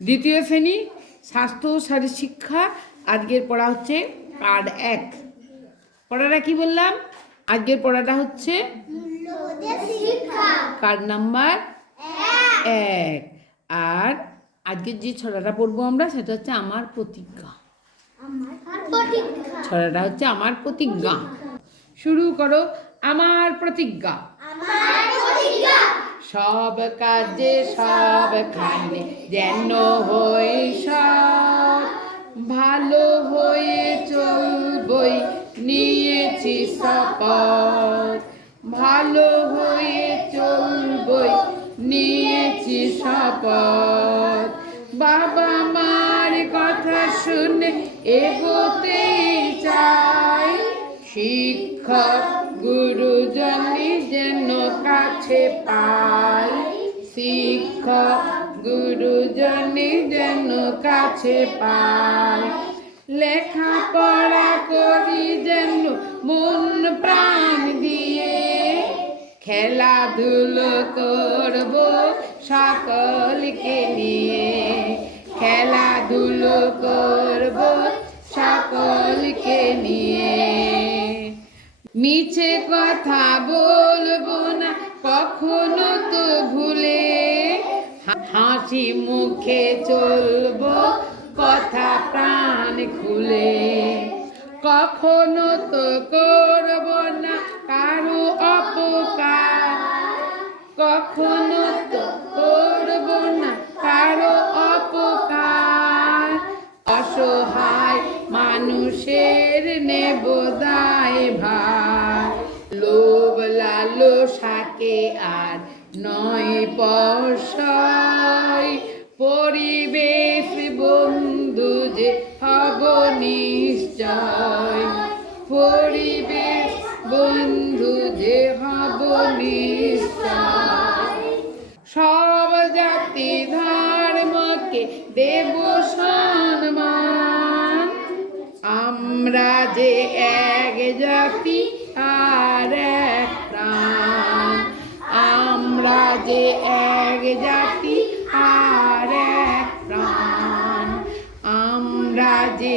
দ্বিতীয় শ্রেণি স্বাস্থ্য ও শারীর শিক্ষা আজকের পড়া হচ্ছে কার্ড এক। পড়াটা কি বললাম? আজকের পড়াটা হচ্ছে কার্ড নাম্বার এক। আর আজকের যে ছড়াটা পড়ব আমরা সেটা হচ্ছে আমার প্রতিজ্ঞা। ছড়াটা হচ্ছে আমার প্রতিজ্ঞা। শুরু করো। আমার প্রতিজ্ঞা। সব কাজে সব খানে যেন হই সব ভালো হয়ে চলবই, নিয়েছি শপথ। ভালো হয়ে চলবই, নিয়েছি শপথ। বাবা মার কথা শুনে এগোতে চাই। শিক্ষক গুরুজনই যেন কাছে পাই শিক্ষক গুরুজনই যেন কাছে পাই। লেখাপড়া করি যেন মন প্রাণ দিয়ে। খেলাধুলো করব সকলকে নিয়ে। খেলাধুলো করব সকলকে নিয়ে। মিছে কথা বলব হাসি মুখে চলবো, কথা প্রাণ খুলে। কখনো তো করব না কারও অপকার। কখনো তো করব না কারও অপকার। অসহায় মানুষের নেব দায় ভার। লোভ লালসাকে আর নয় পশয় পরিবেশ বন্ধু যে হব নিশ্চয়। পরিবেশ বন্ধু যে হব সব জাতি ধর্মকে দেব সম্মান। আমরা যে এক জাতি আর এক প্রাণ। যে এক জাতি আর এক প্রাণ। আমরা যে